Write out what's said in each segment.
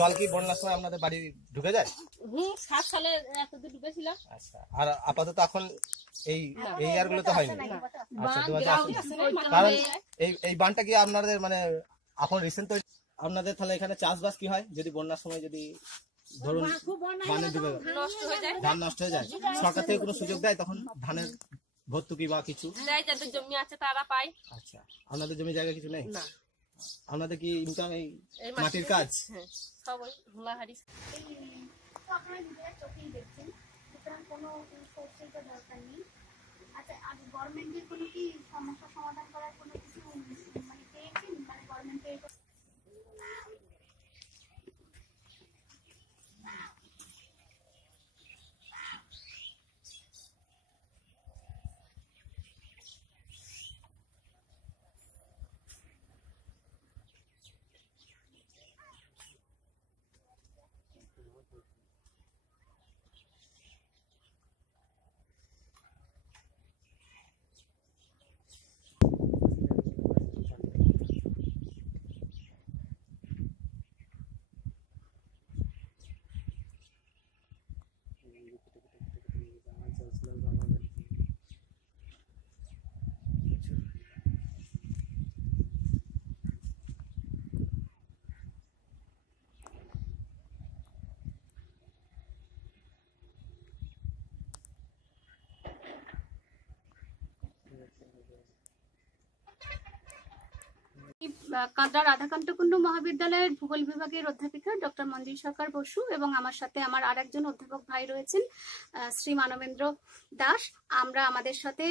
জল কি বন্যার সময় আপনাদের বাড়ি ঢুকে যায়? 7 সালে এতদূর ঢুকেছিল। আচ্ছা, আর আপাতত এখন এই ইয়ারগুলো তো হয়নি। আচ্ছা, 2000 কারণ এই বানটা কি আপনাদের মানে এখন রিসেন্ট আপনাদের তাহলে এখানে চাষবাস কি হয় যদি বন্যার সময় যদি ধরুন বানে ডুবে ধান নষ্ট হয়ে যায়, সরকার থেকে কোনো সুযোগ দেয় তখন ধানের ভর্তুকি বা কিছু দেয়? যাদের জমি আছে তারা পায়। আচ্ছা, আপনাদের জমি জায়গা কিছু নেই? না। আপনাদের কি ইনকাম এই মাটির কাজ? সব ওই হুলাহারি। তো আপনারা নিজেরা চোখেই দেখছেন, সুতরাং কোনো সোর্সের তো দরকার নেই। আচ্ছা, আর গভর্নমেন্টের কোনো কি সমস্যা সমাধান করার কোনো কিছু মানে পেয়েছেন, মানে গভর্নমেন্টের? কাঁকড়া রাধাকান্ত কুন্ডু মহাবিদ্যালয়ের ভূগোল বিভাগের অধ্যাপিকা ডক্টর মঞ্জুরি সরকার বসু এবং আমার সাথে আমার আরেকজন অধ্যাপক ভাই রয়েছেন শ্রী মানবেন্দ্র দাস। আমরা আমাদের সাথে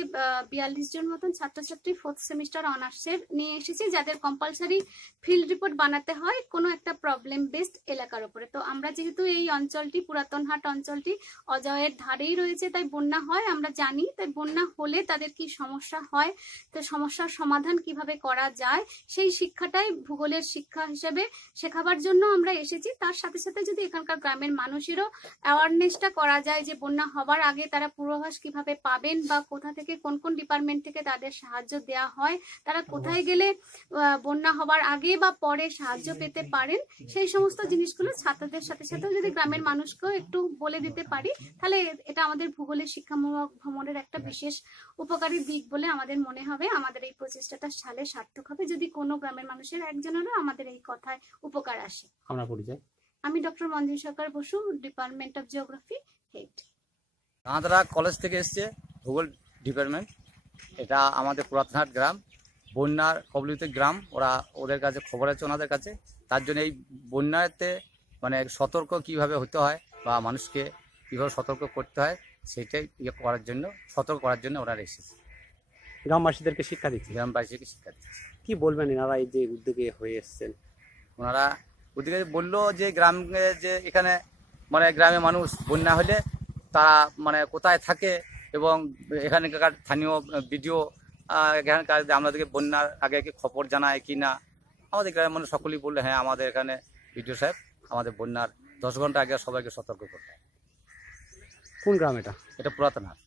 42 জন মতন ছাত্রছাত্রী 4th সেমিস্টার অনার্সের নিয়ে এসেছি, যাদের কম্পালসারি ফিল্ড রিপোর্ট বানাতে হয় কোনো একটা প্রবলেম বেসড এলাকার উপরে। তো আমরা যেহেতু এই অঞ্চলটি পুরাতনহাট অঞ্চলটি অজয়ের ধারেই রয়েছে, তাই বন্যা হয় আমরা জানি। তাই বন্যা হলে তাদের কি সমস্যা হয়, তো সমস্যার সমাধান কিভাবে করা যায় সেই শিক্ষাটাই ভূগোলের শিক্ষা হিসেবে শেখাবার জন্য আমরা এসেছি। তার সাথে সাথে যদি এখানকার গ্রামের মানুষেরও অ্যাওয়ারনেসটা করা যায় যে বন্যা হবার আগে তারা পূর্বাভাস কিভাবে পাবেন বা কোথা থেকে কোন কোন ডিপার্টমেন্ট থেকে তাদের সাহায্য দেওয়া হয়, তারা কোথায় গেলে বন্যা হবার আগে বা পরে সাহায্য পেতে পারেন, সেই সমস্ত জিনিসগুলো ছাত্রদের সাথে সাথে যদি গ্রামের মানুষকেও একটু বলে দিতে পারি, তাহলে এটা আমাদের ভূগোলের শিক্ষামূলক ভ্রমণের একটা বিশেষ উপকারী দিক বলে আমাদের মনে হবে। আমাদের এই প্রচেষ্টাটা সালে সার্থক হবে যদি কোনো গ্রামের মানুষের একজনেরও আমাদের এই কথায় উপকার আসে। আমরা পরিচয়, আমি doctor Manjuri Sarkar Basu, department of geography head. Kandra college থেকে এসছে ভূগোল ডিপার্টমেন্ট। এটা আমাদের পুরাতনহাট গ্রাম, বন্যার কবলিত গ্রাম। ওদের কাছে খবর আছে ওনাদের কাছে, তার জন্য এই বন্যাতে মানে সতর্ক কিভাবে হতে হয় বা মানুষকে কীভাবে সতর্ক করতে হয় সেটাই সতর্ক করার জন্য ওরা এসেছে। গ্রামবাসীদেরকে শিক্ষা দিচ্ছে। গ্রামবাসীকে শিক্ষা দিচ্ছে। কি বলবেন এনারা এই যে উদ্যোগে হয়ে এসছেন? ওনারা ওদিকে বললো যে গ্রামে যে এখানে মানে গ্রামে মানুষ বন্যা হলে তারা মানে কোথায় থাকে এবং এখানকার স্থানীয় ভিডিও এখানকার আমাদেরকে বন্যার আগে কি খবর জানায় কি না। আমাদের গ্রামের মানুষ সকলেই বললে হ্যাঁ আমাদের এখানে ভিডিও সাহেব আমাদের বন্যার 10 ঘন্টা আগে সবাইকে সতর্ক করবে। কোন গ্রাম এটা? এটা পুরাতনহাট।